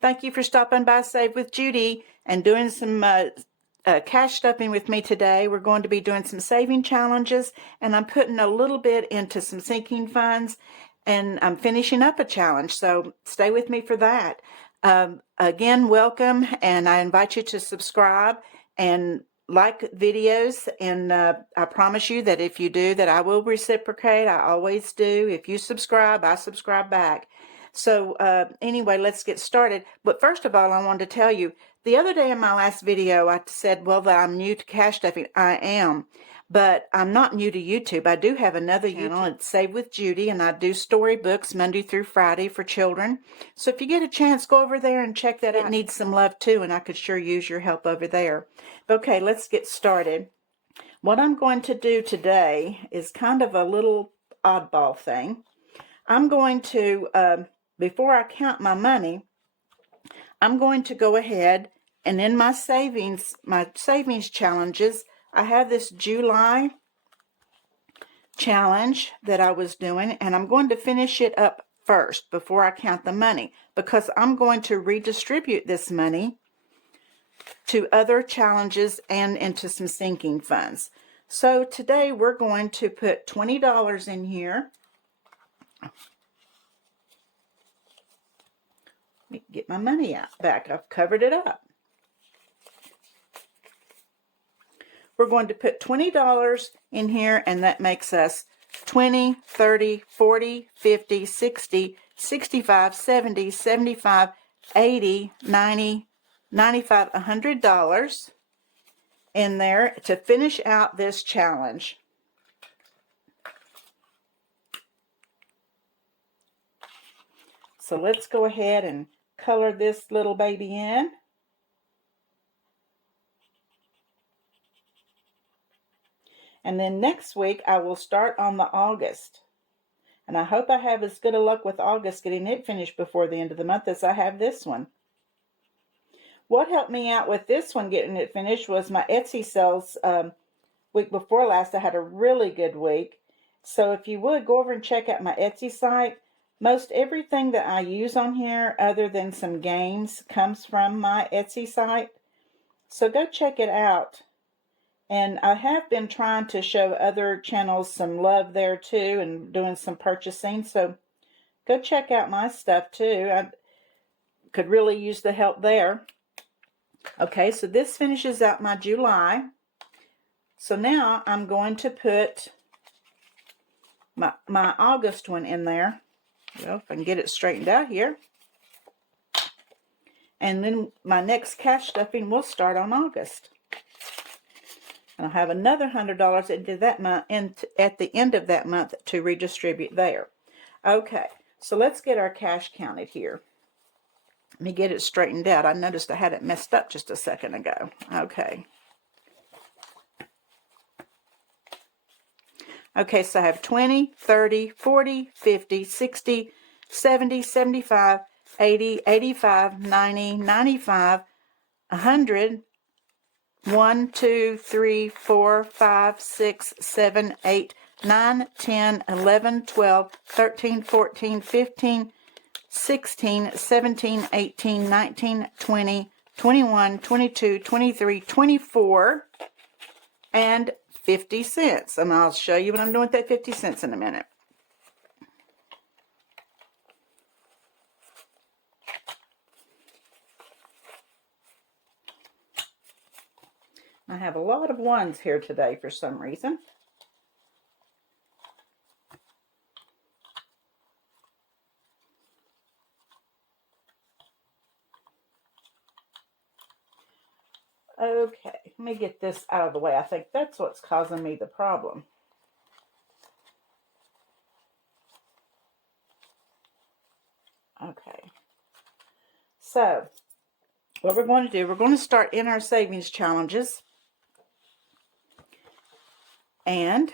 Thank you for stopping by Save with Judy and doing some cash stuffing with me today. We're going to be doing some saving challenges, and I'm putting a little bit into some sinking funds, and I'm finishing up a challenge, so stay with me for that. Again, welcome, and I invite you to subscribe and like videos, and I promise you that if you do, that I will reciprocate. I always do. If you subscribe, I subscribe back. So anyway, let's get started. But first of all, I wanted to tell you, the other day in my last video, I said, well, that I'm new to cash stuffing. I am, but I'm not new to YouTube. I do have another channel. It's Save with Judy, and I do storybooks Monday through Friday for children. So if you get a chance, go over there and check that out. It needs some love too, and I could sure use your help over there. Okay, let's get started. What I'm going to do today is kind of a little oddball thing. I'm going to, before I count my money, I'm going to go ahead and in my savings challenges, I have this July challenge that I was doing, and I'm going to finish it up first before I count the money, because I'm going to redistribute this money to other challenges and into some sinking funds. So today we're going to put $20 in here. Let me get my money out back. I've covered it up. We're going to put $20 in here, and that makes us 20, 30, 40, 50, 60, 65, 70, 75, 80, 90, 95, $100 in there to finish out this challenge. So let's go ahead and color this little baby in. And then next week I will start on the August. And I hope I have as good a luck with August getting it finished before the end of the month as I have this one. What helped me out with this one getting it finished was my Etsy sales. Week before last I had a really good week. So if you would, go over and check out my Etsy site. Most everything that I use on here, other than some games, comes from my Etsy site. So go check it out. And I have been trying to show other channels some love there too, and doing some purchasing. So go check out my stuff too. I could really use the help there. Okay, so this finishes out my July. So now I'm going to put my August one in there. Well, if I can get it straightened out here. And then my next cash stuffing will start on August. And I'll have another $100 into that month, at the end of that month, to redistribute there. Okay, so let's get our cash counted here. Let me get it straightened out. I noticed I had it messed up just a second ago. Okay. Okay, so I have 20, 30, 40, 50, 60, 70, 75, 80, 85, 90, 95, 100, 1, 2, 3, 4, 5, 6, 7, 8, 9, 10, 11, 12, 13, 14, 15, 16, 17, 18, 19, 20, 21, 22, 23, 24, and 50 cents. And I'll show you what I'm doing with that 50 cents in a minute. I have a lot of ones here today for some reason. Okay, let me get this out of the way. I think that's what's causing me the problem. Okay. So, what we're going to do, we're going to start in our savings challenges. And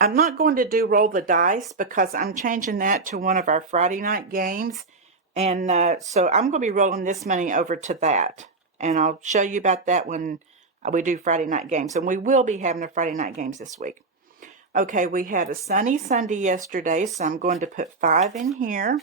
I'm not going to do roll the dice because I'm changing that to one of our Friday night games. And so I'm going to be rolling this money over to that. And I'll show you about that when we do Friday night games. And we will be having the Friday night games this week. Okay, we had a sunny Sunday yesterday, so I'm going to put 5 in here.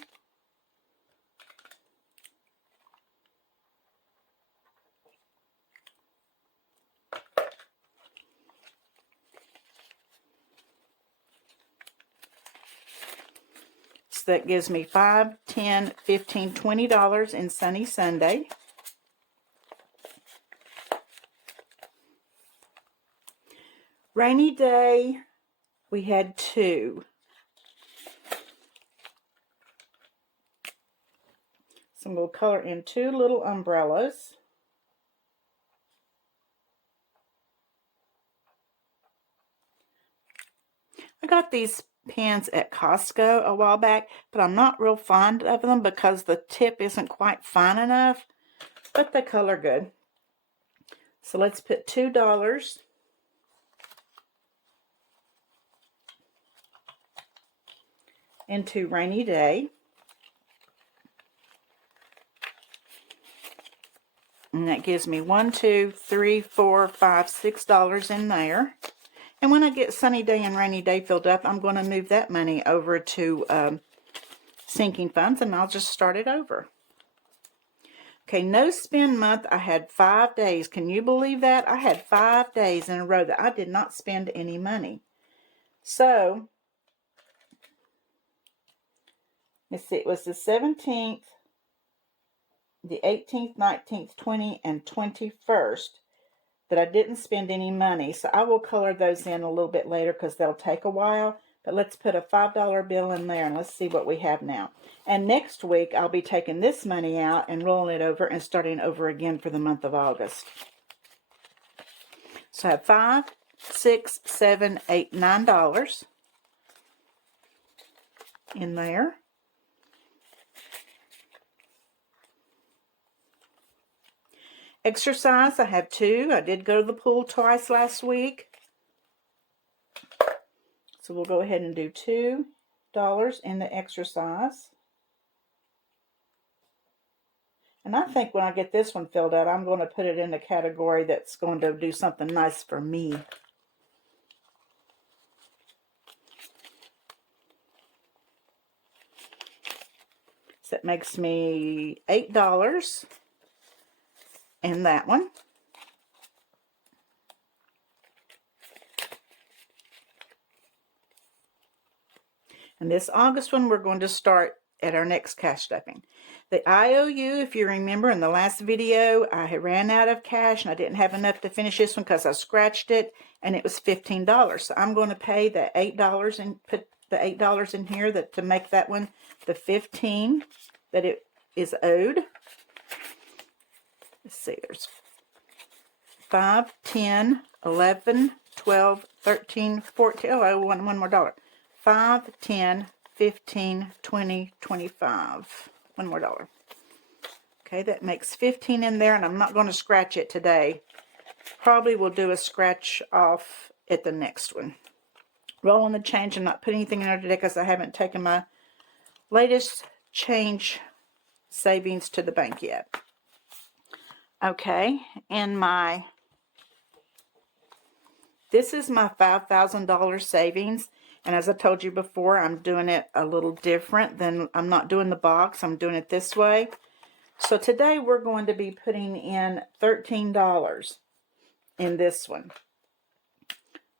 weeks. That gives me $5, $10, $15, $20 in Sunny Sunday. Rainy day, we had 2. So I'm going to color in 2 little umbrellas. I got these pens at Costco a while back, but I'm not real fond of them because the tip isn't quite fine enough, but they color good. So let's put $2 into Rainy Day. And that gives me $1, $2, $3, $4, $5, $6 in there. And when I get Sunny Day and Rainy Day filled up, I'm going to move that money over to sinking funds, and I'll just start it over. Okay, no spend month, I had 5 days. Can you believe that? I had 5 days in a row that I did not spend any money. So, let's see, it was the 17th, the 18th, 19th, 20th, and 21st that I didn't spend any money. So I will color those in a little bit later because they'll take a while. But let's put a $5 bill in there and let's see what we have now. And next week I'll be taking this money out and rolling it over and starting over again for the month of August. So I have $5, $6, $7, $8, $9 in there. Exercise, I have 2. I did go to the pool twice last week. So we'll go ahead and do $2 in the exercise. And I think when I get this one filled out, I'm going to put it in the category that's going to do something nice for me. So it makes me $8 in that one. And this August one, we're going to start at our next cash stuffing. The IOU, if you remember in the last video, I had ran out of cash and I didn't have enough to finish this one because I scratched it and it was $15. So I'm going to pay the $8 and put the $8 in here to make that one the $15 that it is owed. Let's see, there's 5, 10, 11, 12, 13, 14. Oh, I owe one more dollar. 5, 10, 15, 20, 25. One more dollar. Okay, that makes 15 in there, and I'm not going to scratch it today. Probably will do a scratch off at the next one. Rolling the change and not putting anything in there today because I haven't taken my latest change savings to the bank yet. Okay, and this is my $5,000 savings. And as I told you before, I'm doing it a little different than, I'm not doing the box, I'm doing it this way. So today we're going to be putting in $13 in this one.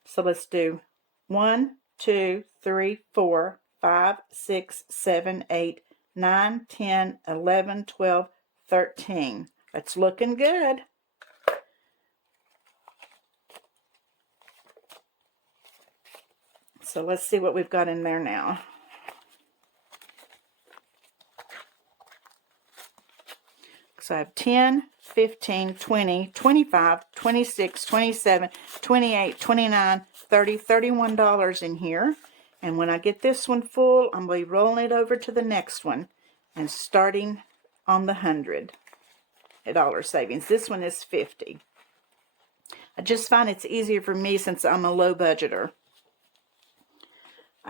So let's do 1, 2, 3, 4, 5, 6, 7, 8, 9, 10, 11, 12, 13. That's looking good. So let's see what we've got in there now. So I have 10, 15, 20, 25, 26, 27, 28, 29, 30, $31 in here. And when I get this one full, I'm going to be rolling it over to the next one and starting on the $100 savings. This one is $50. I just find it's easier for me since I'm a low budgeter.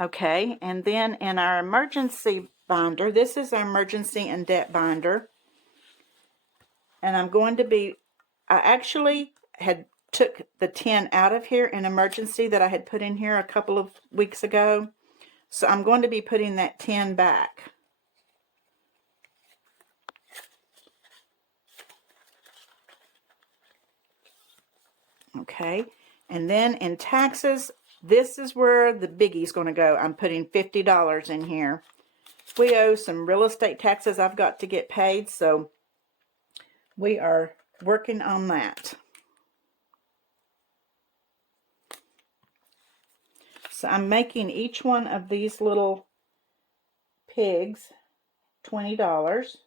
Okay, and then in our emergency binder, this is our emergency and debt binder. And I'm going to be, I actually had took the 10 out of here in emergency that I had put in here a couple of weeks ago. So I'm going to be putting that 10 back. Okay, and then in taxes, this is where the biggie's going to go. I'm putting $50 in here. we owe some real estate taxes I've got to get paid, so we are working on that. So I'm making each one of these little pigs $20.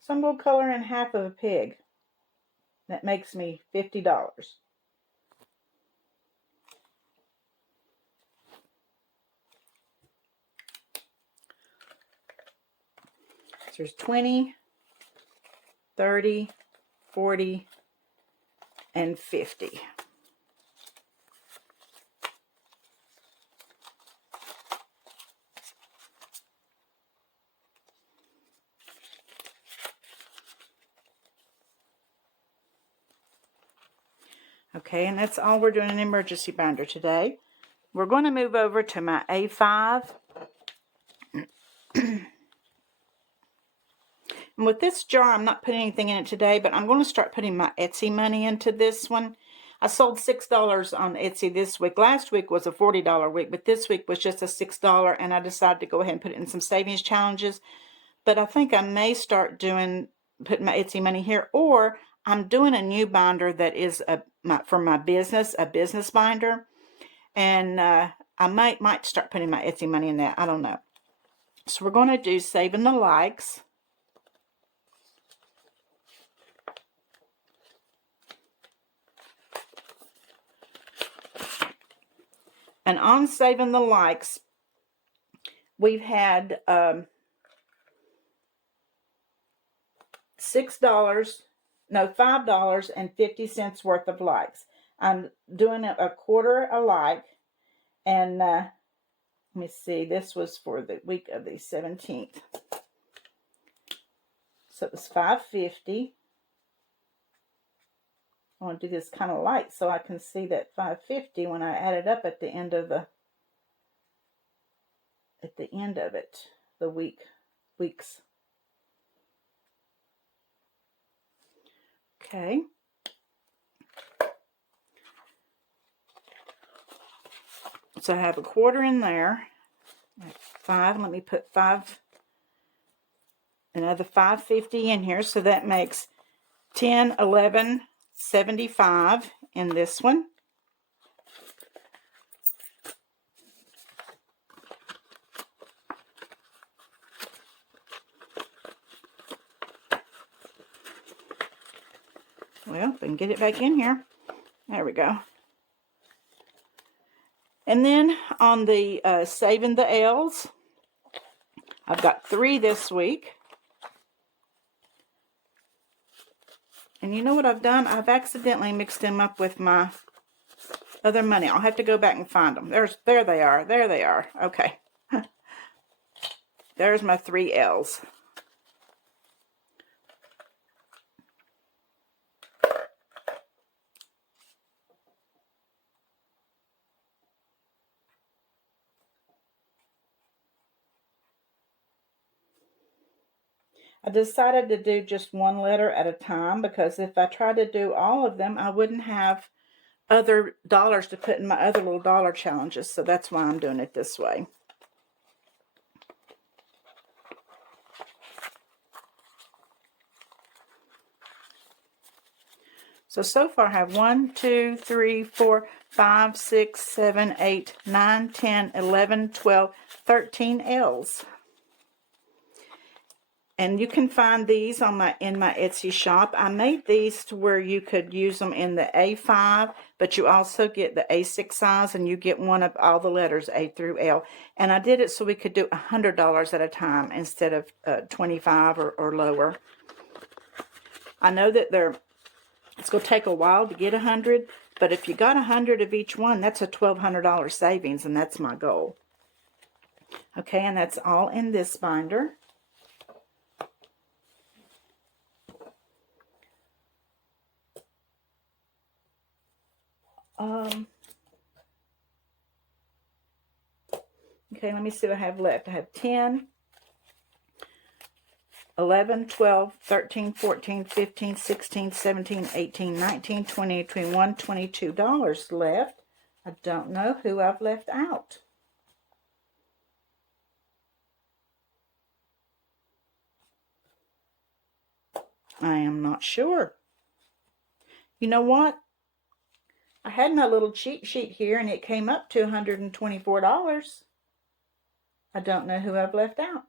So I'm going to color in half of a pig. That makes me $50. So there's 20, 30, 40, and 50. Okay, and that's all we're doing in emergency binder today. We're going to move over to my A5. And with this jar, I'm not putting anything in it today, but I'm going to start putting my Etsy money into this one. I sold $6 on Etsy this week. Last week was a $40 week, but this week was just a $6, and I decided to go ahead and put it in some savings challenges. But I think I may start putting my Etsy money here, or I'm doing a new binder that is for my business, a business binder. And I might start putting my Etsy money in that. I don't know. So we're going to do saving the likes. And on saving the likes, we've had $5.50 worth of likes. I'm doing a quarter a like, and let me see, this was for the week of the 17th. So it was $5.50. I want to do this kind of light so I can see that $5.50 when I add it up at the end of the weeks. Okay. So I have a quarter in there. 5. Let me put another $5.50 in here. So that makes $10, $11, $75 in this one. Well, we can get it back in here. There we go. And then on the saving the L's, I've got 3 this week. And you know what I've done? I've accidentally mixed them up with my other money. I'll have to go back and find them. There they are. There they are. Okay. There's my 3 L's. I decided to do just one letter at a time because if I tried to do all of them, I wouldn't have other dollars to put in my other little dollar challenges. So that's why I'm doing it this way. So far I have 1, 2, 3, 4, 5, 6, 7, 8, 9, 10, 11, 12, 13 L's. And you can find these in my Etsy shop. I made these to where you could use them in the A5, but you also get the A6 size, and you get one of all the letters A through L. And I did it so we could do $100 at a time instead of 25 or lower. I know that it's going to take a while to get 100, but if you got 100 of each one, that's a $1,200 savings, and that's my goal. Okay, and that's all in this binder. Okay, let me see what I have left. I have 10, 11, 12, 13, 14, 15, 16, 17, 18, 19, 20, 21, $22 left. I don't know who I've left out. I am not sure. You know what? I had my little cheat sheet here and it came up to $124. I don't know who I've left out.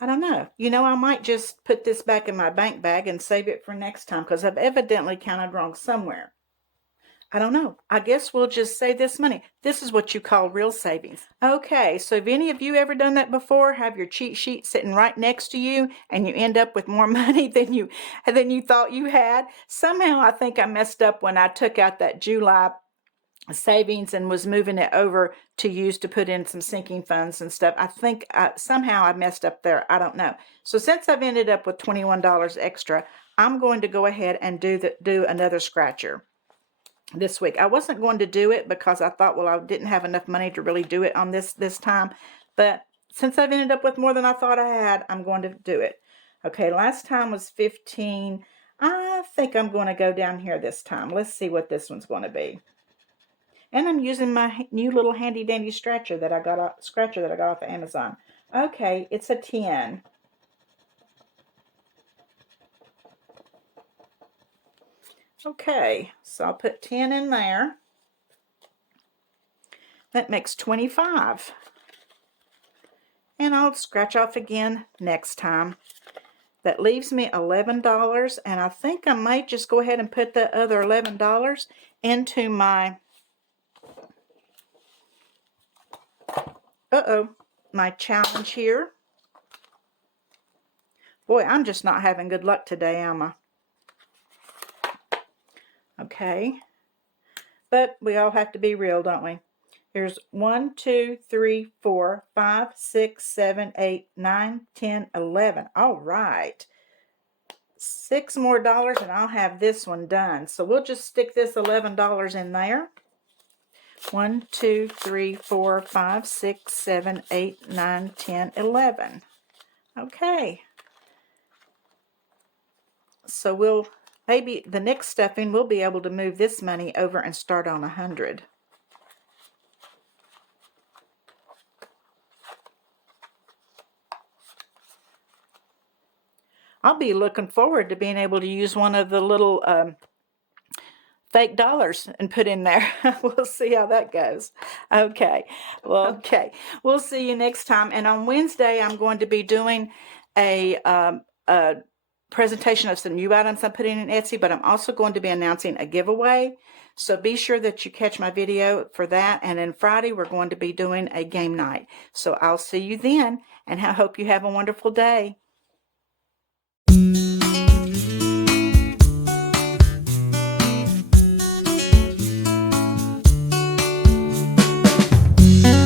I don't know. You know, I might just put this back in my bank bag and save it for next time because I've evidently counted wrong somewhere. I don't know. I guess we'll just save this money. This is what you call real savings. Okay, so have any of you ever done that before? Have your cheat sheet sitting right next to you and you end up with more money than you thought you had? Somehow I think I messed up when I took out that July savings and was moving it over to use to put in some sinking funds and stuff. I think somehow I messed up there. I don't know. So since I've ended up with $21 extra, I'm going to go ahead and do another scratcher this week. I wasn't going to do it because I thought, well, I didn't have enough money to really do it on this time. But since I've ended up with more than I thought I had, I'm going to do it. Okay, last time was 15. I think I'm going to go down here this time. Let's see what this one's going to be. And I'm using my new little handy dandy scratcher that I got off of Amazon. Okay, it's a 10. Okay, so I'll put 10 in there. That makes 25. And I'll scratch off again next time. That leaves me $11, and I think I might just go ahead and put the other $11 into my my challenge here. Boy, I'm just not having good luck today, am I? Okay. But we all have to be real, don't we? Here's 1, 2, 3, 4, 5, 6, 7, 8, 9, 10, 11. All right. 6 more dollars and I'll have this one done. So we'll just stick this $11 in there. 1, 2, 3, 4, 5, 6, 7, 8, 9, 10, 11. Okay. So we'll, maybe the next stuffing, we'll be able to move this money over and start on 100. I'll be looking forward to being able to use one of the little fake dollars and put in there. We'll see how that goes. Okay. Well, okay. We'll see you next time. And on Wednesday, I'm going to be doing a presentation of some new items I'm putting in Etsy, but I'm also going to be announcing a giveaway. So be sure that you catch my video for that. And then Friday, we're going to be doing a game night. So I'll see you then, and I hope you have a wonderful day.